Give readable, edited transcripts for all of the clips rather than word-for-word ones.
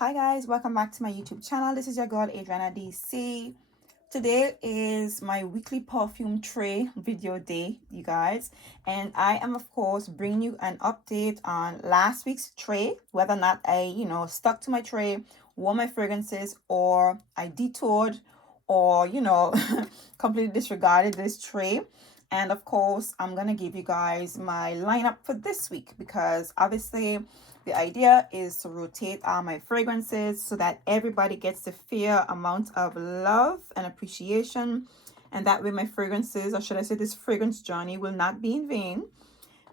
Hi guys, welcome back to my YouTube channel. This is your girl Adriana DC. Today is my weekly perfume tray video day, you guys, and I am of course bringing you an update on last week's tray, whether or not I stuck to my tray, wore my fragrances, or I detoured, or completely disregarded this tray. And of course, I'm gonna give you guys my lineup for this week because obviously the idea is to rotate all my fragrances so that everybody gets the fair amount of love and appreciation. And that way my fragrances, or should I say this fragrance journey, will not be in vain.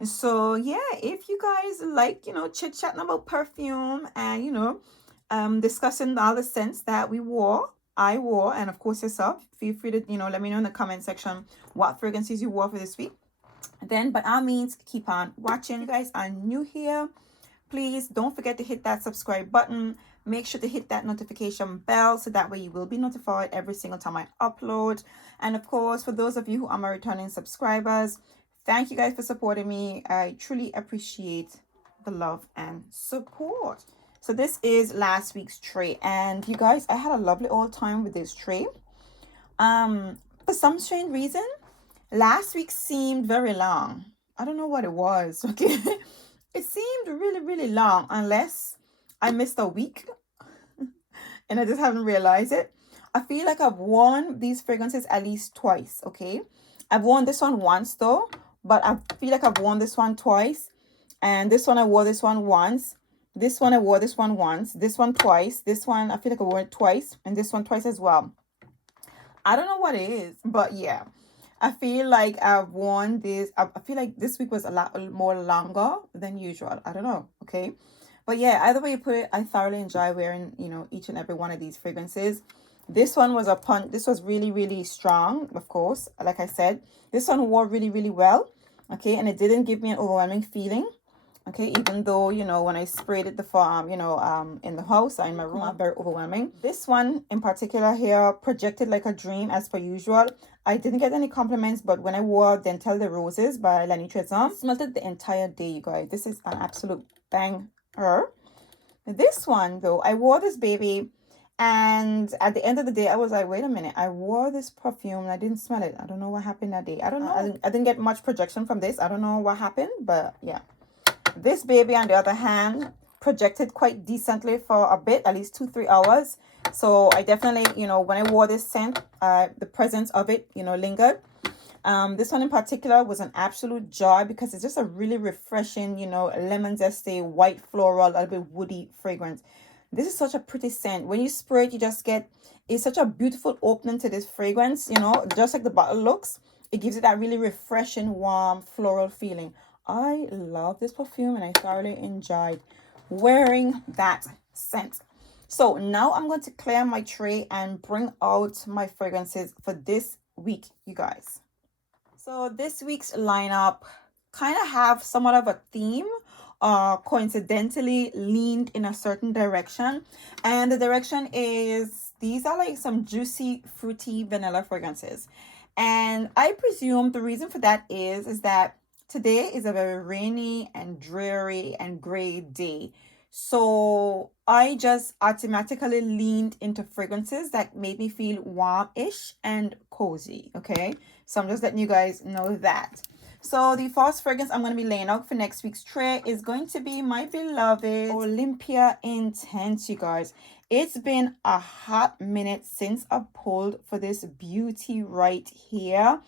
So yeah, if you guys like, chit-chatting about perfume and, discussing all the scents that I wore, and of course yourself, feel free to, let me know in the comment section what fragrances you wore for this week. Then, by all means, keep on watching. You guys are new here, please don't forget to hit that subscribe button. Make sure to hit that notification bell so that way you will be notified every single time I upload. And of course, for those of you who are my returning subscribers, thank you guys for supporting me. I truly appreciate the love and support. So this is last week's tray, and you guys, I had a lovely old time with this tray. For some strange reason, last week seemed very long. I don't know what it was. Okay. It seemed really long, unless I missed a week and I just haven't realized it. I feel like I've worn these fragrances at least twice. Okay, I've worn this one once though, but I feel like I've worn this one twice. And this one I wore this one once. This one I wore this one once. This one twice. This one I feel like I wore it twice, and this one twice as well. I don't know what it is, but yeah, I feel like I've worn this. I feel like this week was a lot more longer than usual. I don't know. Okay. But yeah, either way you put it, I thoroughly enjoy wearing, each and every one of these fragrances. This one was a punch. This was really strong, of course. Like I said, this one wore really well. Okay. And it didn't give me an overwhelming feeling. Okay, even though, when I sprayed it the farm, in the house or in my room, very overwhelming. This one in particular here projected like a dream as per usual. I didn't get any compliments, but when I wore Dentel de Roses by Lenny Trezor, I smelled it the entire day, you guys. This is an absolute banger. This one, though, I wore this baby, and at the end of the day, I was like, wait a minute, I wore this perfume and I didn't smell it. I don't know what happened that day. I don't know. I didn't get much projection from this. I don't know what happened, but yeah. This baby, on the other hand, projected quite decently for a bit, at least 2-3 hours. So I definitely, when I wore this scent, the presence of it, lingered. This one in particular was an absolute joy because it's just a really refreshing, lemon zesty, white floral, a little bit woody fragrance. This is such a pretty scent. When you spray it, you just get, it's such a beautiful opening to this fragrance, just like the bottle looks. It gives it that really refreshing, warm, floral feeling. I love this perfume and I thoroughly enjoyed wearing that scent. So now I'm going to clear my tray and bring out my fragrances for this week, you guys. So this week's lineup kind of have somewhat of a theme, coincidentally leaned in a certain direction. And the direction is, these are like some juicy, fruity vanilla fragrances. And I presume the reason for that is that today is a very rainy and dreary and gray day. So I just automatically leaned into fragrances that made me feel warm-ish and cozy. Okay. So I'm just letting you guys know that. So the first fragrance I'm going to be laying out for next week's tray is going to be my beloved Olympia Intense, you guys. It's been a hot minute since I pulled for this beauty right here.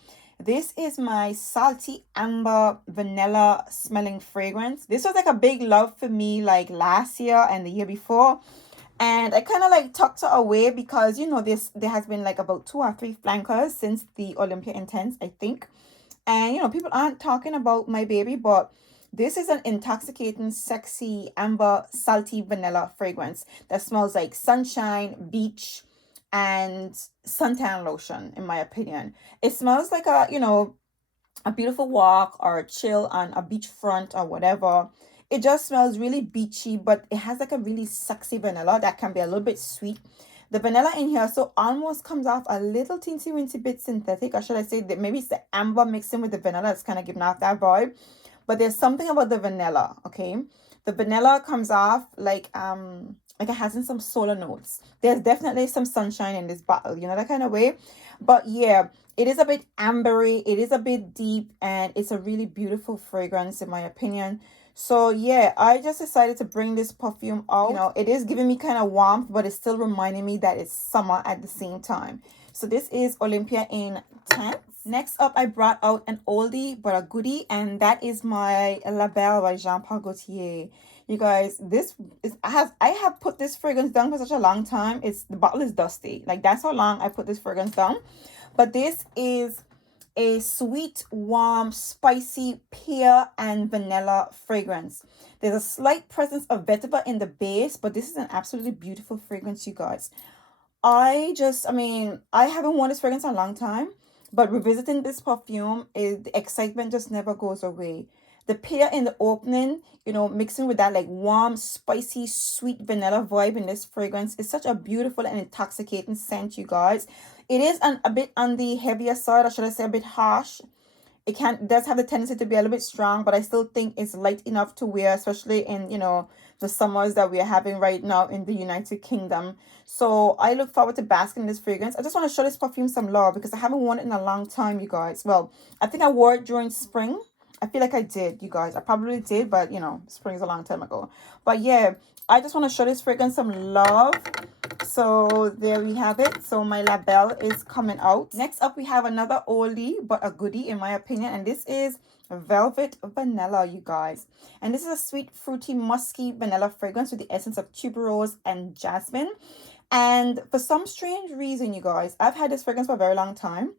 This is my salty amber vanilla smelling fragrance. This was like a big love for me like last year and the year before. And I kind of like tucked it away because, there has been like about 2 or 3 flankers since the Olympia Intense, I think. And, people aren't talking about my baby, but this is an intoxicating, sexy, amber, salty vanilla fragrance that smells like sunshine, beach, and suntan lotion, in my opinion. It smells like a beautiful walk or a chill on a beachfront or whatever. It just smells really beachy, but it has like a really sexy vanilla that can be a little bit sweet. The vanilla in here so almost comes off a little teensy weensy bit synthetic, or should I say that maybe it's the amber mixing with the vanilla that's kind of giving off that vibe. But there's something about the vanilla, okay? The vanilla comes off like like it has in some solar notes. There's definitely some sunshine in this bottle, you know, that kind of way. But yeah, it is a bit ambery, it is a bit deep, and it's a really beautiful fragrance in my opinion. So yeah, I just decided to bring this perfume out. You know, it is giving me kind of warmth, but it's still reminding me that it's summer at the same time. So this is Olympia Intense. Next up, I brought out an oldie but a goodie, and that is my La Belle by Jean Paul Gaultier. You guys, this is I have put this fragrance down for such a long time. It's the bottle is dusty. Like that's how long I put this fragrance down. But this is a sweet, warm, spicy pear and vanilla fragrance. There's a slight presence of vetiver in the base, but this is an absolutely beautiful fragrance, you guys. I mean, I haven't worn this fragrance in a long time, but revisiting this perfume, is the excitement just never goes away. The pear in the opening, you know, mixing with that like warm, spicy, sweet vanilla vibe in this fragrance is such a beautiful and intoxicating scent, you guys. It is a bit on the heavier side, or should I say a bit harsh. It does have the tendency to be a little bit strong, but I still think it's light enough to wear, especially in, you know, the summers that we are having right now in the United Kingdom. So I look forward to basking in this fragrance. I just want to show this perfume some love because I haven't worn it in a long time, you guys. Well, I think I wore it during spring. I feel like I did, you guys. I probably did, but you know, spring is a long time ago. But yeah, I just want to show this fragrance some love. So there we have it. So my La Belle is coming out. Next up, we have another oldie but a goodie in my opinion, and this is Velvet Vanilla, you guys. And this is a sweet, fruity, musky vanilla fragrance with the essence of tuberose and jasmine. And for some strange reason, you guys, I've had this fragrance for a very long time,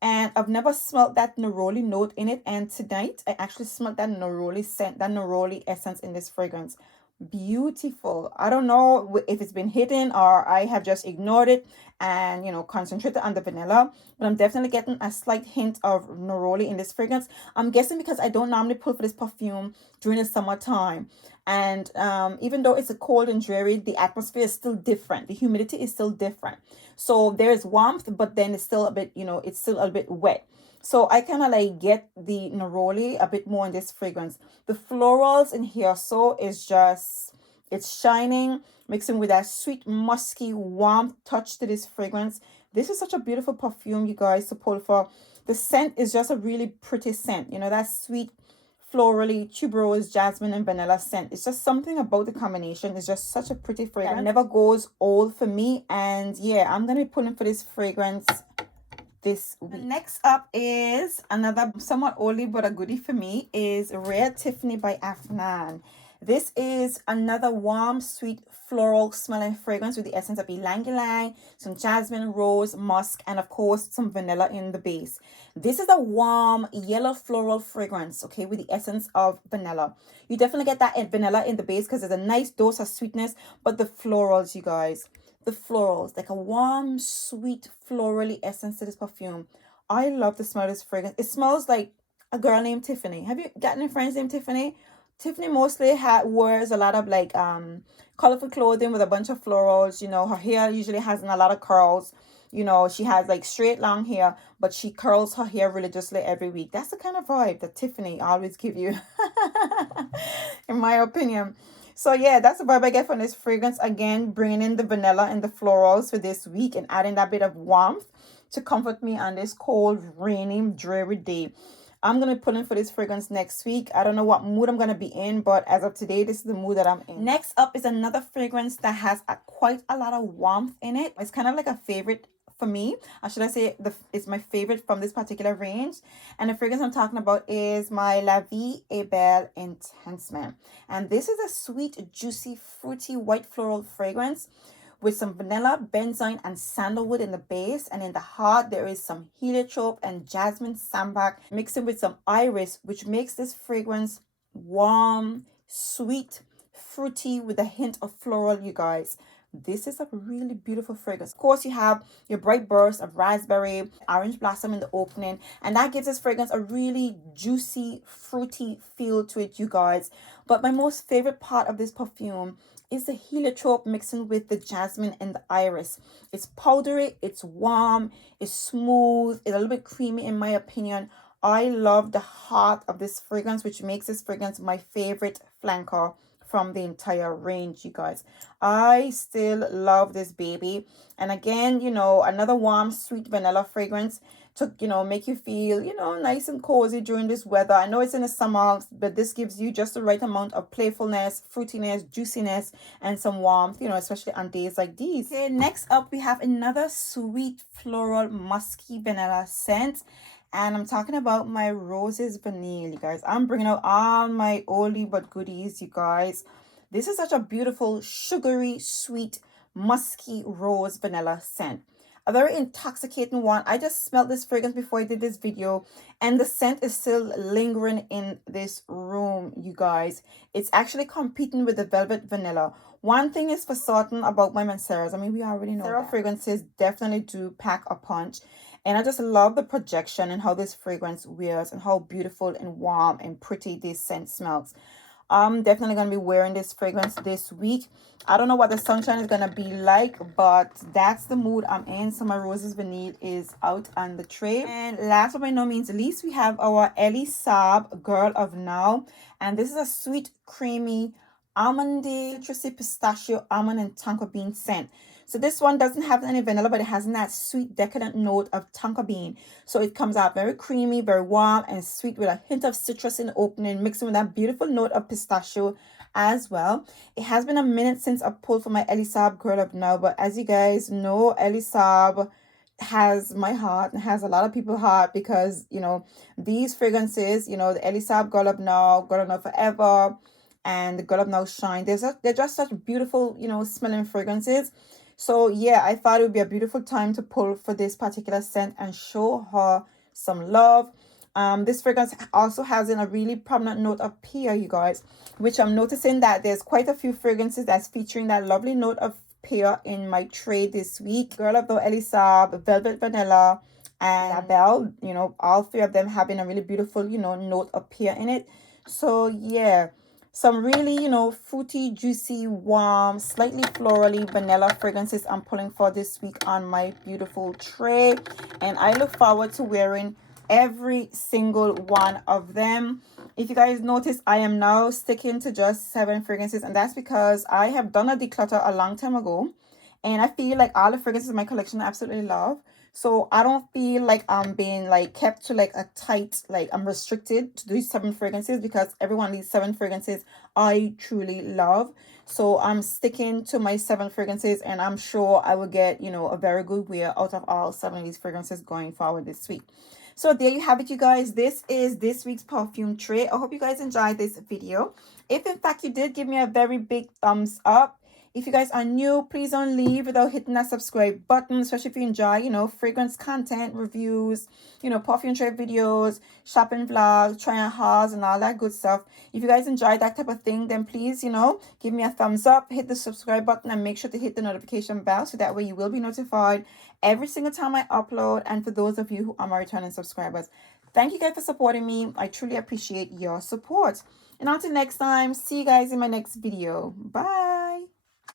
and I've never smelled that neroli note in it. And tonight, I actually smelled that neroli scent, that neroli essence in this fragrance. Beautiful. I don't know if it's been hidden or I have just ignored it and, you know, concentrated on the vanilla, but I'm definitely getting a slight hint of neroli in this fragrance. I'm guessing because I don't normally pull for this perfume during the summertime. And even though it's a cold and dreary, the atmosphere is still different. The humidity is still different. So there is warmth, but then it's still a bit, you know, it's still a bit wet. So I kind of like get the neroli a bit more in this fragrance. The florals in here, so is just, it's shining, mixing with that sweet, musky, warm touch to this fragrance. This is such a beautiful perfume, you guys, to pull for. The scent is just a really pretty scent. You know, that sweet, florally, tuberose, jasmine, and vanilla scent. It's just something about the combination. It's just such a pretty fragrance. It never goes old for me. And yeah, I'm going to be pulling for this fragrance this week. Next up is another somewhat oldie but a goodie for me, is Rare Tiffany by Afnan. This is another warm, sweet, floral smelling fragrance with the essence of ylang ylang, some jasmine, rose, musk, and of course some vanilla in the base. This is a warm yellow floral fragrance, okay, with the essence of vanilla. You definitely get that vanilla in the base because there's a nice dose of sweetness, but the florals, you guys, the florals, like a warm, sweet, florally essence to this perfume. I love the smell of this fragrance. It smells like a girl named Tiffany. Have you gotten any friends named Tiffany? Tiffany mostly wears a lot of like colorful clothing with a bunch of florals. You know, her hair usually has a lot of curls. You know, she has like straight long hair, but she curls her hair religiously every week. That's the kind of vibe that Tiffany always give you, in my opinion. So yeah, that's the vibe I get from this fragrance. Again, bringing in the vanilla and the florals for this week and adding that bit of warmth to comfort me on this cold, rainy, dreary day. I'm going to put in for this fragrance next week. I don't know what mood I'm going to be in, but as of today, this is the mood that I'm in. Next up is another fragrance that has quite a lot of warmth in it. It's kind of like a favorite for me. Or should I say it's my favorite from this particular range. And the fragrance I'm talking about is my La Vie Abel Intense. And this is a sweet, juicy, fruity, white floral fragrance with some vanilla, benzoin, and sandalwood in the base. And in the heart, there is some heliotrope and jasmine sambac mixing with some iris, which makes this fragrance warm, sweet, fruity with a hint of floral, you guys. This is a really beautiful fragrance. Of course, you have your bright burst of raspberry, orange blossom in the opening, and that gives this fragrance a really juicy, fruity feel to it, you guys. But my most favorite part of this perfume is the heliotrope mixing with the jasmine and the iris. It's powdery, it's warm, it's smooth, it's a little bit creamy in my opinion. I love the heart of this fragrance, which makes this fragrance my favorite flanker from the entire range, you guys. I still love this baby. And again, you know, another warm, sweet vanilla fragrance to, you know, make you feel, you know, nice and cozy during this weather. I know it's in the summer, but this gives you just the right amount of playfulness, fruitiness, juiciness, and some warmth, you know, especially on days like these. Okay, next up, we have another sweet floral musky vanilla scent. And I'm talking about my Roses Vanille, you guys. I'm bringing out all my oldie but goodies, you guys. This is such a beautiful, sugary, sweet, musky rose vanilla scent. A very intoxicating one. I just smelled this fragrance before I did this video, and the scent is still lingering in this room, you guys. It's actually competing with the Velvet Vanilla. One thing is for certain about my Manceras. I mean, we already know that fragrances definitely do pack a punch. And I just love the projection and how this fragrance wears and how beautiful and warm and pretty this scent smells. I'm definitely going to be wearing this fragrance this week. I don't know what the sunshine is going to be like, but that's the mood I'm in. So my Roses Vanille is out on the tray. And last but by no means least, we have our Ellie Saab Girl of Now. And this is a sweet, creamy, almondy, citrusy, pistachio, almond, and tonka bean scent. So this one doesn't have any vanilla, but it has that sweet, decadent note of tonka bean. So it comes out very creamy, very warm, and sweet with a hint of citrus in the opening, mixing with that beautiful note of pistachio as well. It has been a minute since I pulled for my Ellie Saab Girl of Now, but as you guys know, Ellie Saab has my heart and has a lot of people's heart because, you know, these fragrances, you know, the Ellie Saab Girl of Now, Girl of Now Forever, and the Girl of Now Shine, they're just such beautiful, you know, smelling fragrances. So yeah, I thought it would be a beautiful time to pull for this particular scent and show her some love. This fragrance also has in a really prominent note of pear, you guys, which I'm noticing that there's quite a few fragrances that's featuring that lovely note of pear in my tray this week. Girl of the Ellie Saab, Velvet Vanilla, and Belle, you know, all three of them having a really beautiful, you know, note of pear in it. So yeah, some really, you know, fruity, juicy, warm, slightly florally vanilla fragrances I'm pulling for this week on my beautiful tray. And I look forward to wearing every single one of them. If you guys notice, I am now sticking to just 7 fragrances. And that's because I have done a declutter a long time ago. And I feel like all the fragrances in my collection I absolutely love. So I don't feel like I'm being like kept to like a tight, like I'm restricted to these 7 fragrances because every one of these 7 fragrances I truly love. So I'm sticking to my 7 fragrances, and I'm sure I will get, you know, a very good wear out of all 7 of these fragrances going forward this week. So there you have it, you guys. This is this week's perfume tray. I hope you guys enjoyed this video. If in fact you did, give me a very big thumbs up. If you guys are new, please don't leave without hitting that subscribe button, especially if you enjoy, you know, fragrance content, reviews, you know, perfume trade videos, shopping vlogs, trying hauls, and all that good stuff. If you guys enjoy that type of thing, then please, you know, give me a thumbs up, hit the subscribe button, and make sure to hit the notification bell so that way you will be notified every single time I upload. And for those of you who are my returning subscribers, thank you guys for supporting me. I truly appreciate your support. And until next time, see you guys in my next video. Bye.